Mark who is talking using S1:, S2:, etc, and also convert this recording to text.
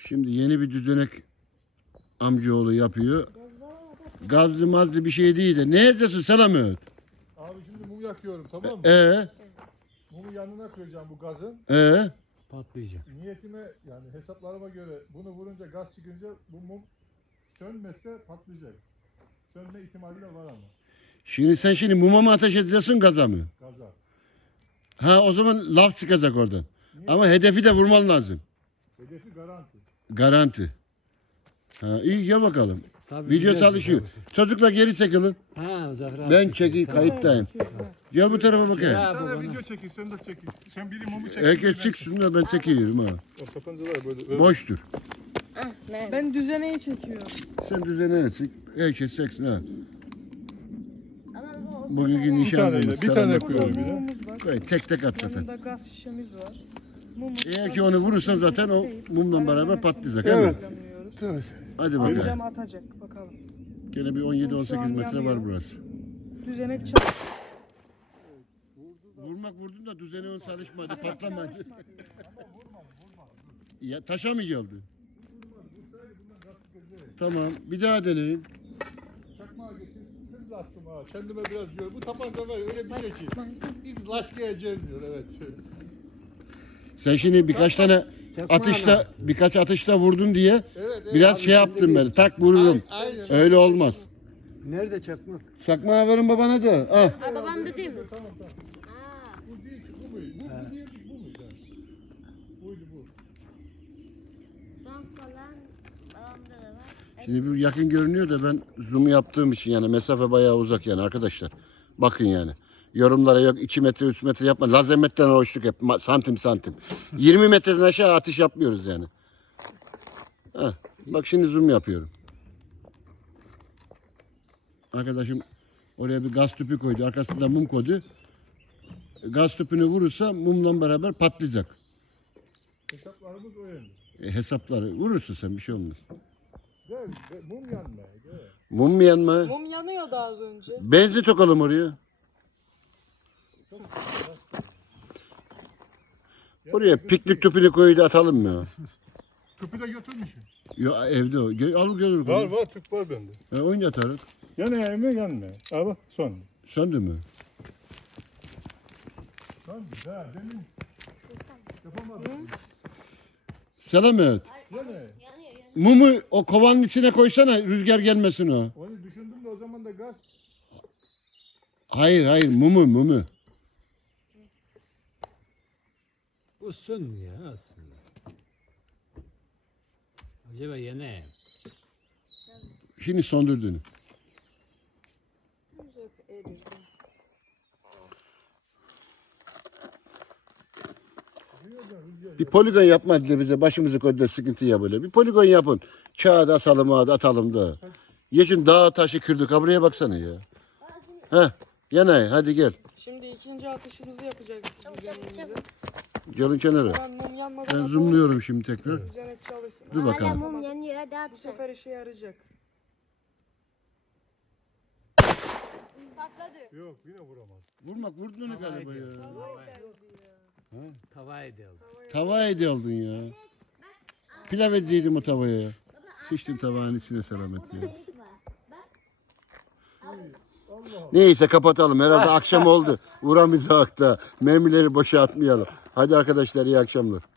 S1: Şimdi yeni bir düzenek amcaoğlu yapıyor. Gazlı mazlı bir şey değil de. Ne yazacaksın Selamet?
S2: Abi şimdi mum yakıyorum, tamam mı? Mumu yanına koyacağım bu gazın.
S3: Patlayacak.
S2: Niyetime yani hesaplarıma göre bunu vurunca gaz çıkınca bu mum sönmezse patlayacak. Sönme ihtimali de var ama.
S1: Şimdi sen muma mı ateş edeceksin gaza mı?
S2: Gaza.
S1: Ha o zaman laf çıkacak oradan.
S2: Niye?
S1: Ama hedefi de vurman lazım.
S2: Hedefi garanti.
S1: Garanti. Ha iyi gel bakalım.
S3: Sabri
S1: Video
S3: güzel
S1: çalışıyor.
S3: çekiyor.
S1: Çocuklar geri çekilin.
S3: Ha Zafer abi
S1: Ben
S3: çekiyor.
S1: çekeyim
S3: Tamam.
S1: kayıttayım. Gel bu tarafa bakayım.
S3: Ya,
S2: Bir tane
S3: bu
S2: video
S3: bana.
S2: çekin, sen de çekin. Sen biri mumu çek.
S1: Herkes çıksın da ben çekiyorum ha.
S2: O tapancalar böyle.
S1: Boştur.
S4: Ben düzeneyi çekiyorum.
S1: Sen düzene çık. Herkes çeksin ha.
S4: Ama
S1: Bugünkü
S2: Bir
S1: nişan
S2: tane,
S1: günümüz.
S2: bir tane
S1: Selamet
S2: koyuyorum
S1: olsun.
S2: bir de.
S4: Mumumuz var.
S1: Koy, tek tek at zaten.
S4: Yanında gaz şişemiz var. Mumumuz
S1: Eğer
S4: var.
S1: ki onu vurursan zaten o mumla beraber patlayacak. Evet.
S2: Evet.
S1: Hadi
S4: Amcam
S1: bakalım.
S4: atacak bakalım.
S1: Gene bir
S4: Şu
S1: 17-18
S4: an
S1: metre var
S4: yanıyor.
S1: burası.
S4: Düzenek çalışıyor.
S1: Vurmak vurdun da düzene ön çalışmadı, patlamadı. Ya taşa mı geldi? Tamam, bir daha deneyin.
S2: Çakmağa geçin. Hızla attım ha. Kendime biraz gör. Bu tapanca var öyle bir şey ki. Biz laşkaya gelmiyor evet.
S1: Sen şimdi birkaç tane
S3: Çakmağı
S1: atışta,
S3: mı?
S1: birkaç atışta vurdun diye
S2: Evet.
S1: biraz şey yaptım böyle, tak vururum.
S2: Aynen.
S1: Öyle olmaz.
S3: Nerede çakmak?
S1: Sakma verin babana da. Ah.
S4: Babam da değil mi?
S2: Tamam tamam. Bu değil ki bu muydu? Bu değil ki bu muydu? Buydu bu.
S4: Son falan babamda da var.
S1: Şimdi bu yakın görünüyor da ben zoom yaptığım için yani mesafe bayağı uzak yani arkadaşlar. Bakın yani. Yorumlara yok 2 metre 3 metre yapma. Lazemetten hoşluk hep santim santim. 20 metreden aşağı atış yapmıyoruz yani. Heh, bak şimdi zoom yapıyorum. Arkadaşım oraya bir gaz tüpü koydu. Arkasında mum koydu. Gaz tüpünü vurursa mumla beraber patlayacak.
S2: Hesaplarımız o yönde.
S1: Hesapları vurursun sen bir şey olmaz.
S2: Gel, mum yanmaya gel.
S1: Mum mu yanma?
S4: Mum yanıyordu az önce.
S1: Benzin tokalım oraya. Oraya piknik tüpünü koydu atalım mı?
S2: Tüpü de götürmüşüm.
S1: Ya evde o. Alır gelir.
S2: Var var tüp var bende.
S1: Oyun atarız.
S2: Yanıyor mu yanmıyor. Abi son.
S1: Söndü mü?
S2: Son güzel demin. Yapamadım.
S1: Selamet.
S2: Yanıyor.
S1: Mumu o kovanın içine koysana rüzgar gelmesin o.
S2: Onu düşündüm de o zaman da gaz.
S1: Hayır mumu.
S3: Bu sönmüyor aslında. Acaba yine.
S1: Şimdi söndürdün. Bir poligon yapma dedi bize. Başımızı koydu sıkıntı ya böyle. Bir poligon yapın. Kağıt asalım atalım da. Geçin dağ taşı kırdık. Ha buraya baksana ya. Heh. Yanay hadi gel.
S4: Şimdi ikinci atışımızı yapacağız düzenimizi.
S1: Gelin kenara.
S4: Ben mum yanmadan
S1: Ben
S4: atalım.
S1: zoomluyorum şimdi tekrar.
S4: Düzenek çalışsın.
S1: Dur bakalım.
S4: Mum yanıyor hadi at. Bu sefer işe yarayacak. Patladı.
S2: Yok yine vuramaz.
S1: Vurdun onu galiba ya.
S3: Tavaya deldi.
S1: Tavaya edildin ya. Pilav edeceydim o tavaya. Sıçtım tavanın içine selamet ya. Neyse kapatalım. Herhalde akşam oldu. Vuramayacak da. Mermileri boşa atmayalım. Hadi arkadaşlar iyi akşamlar.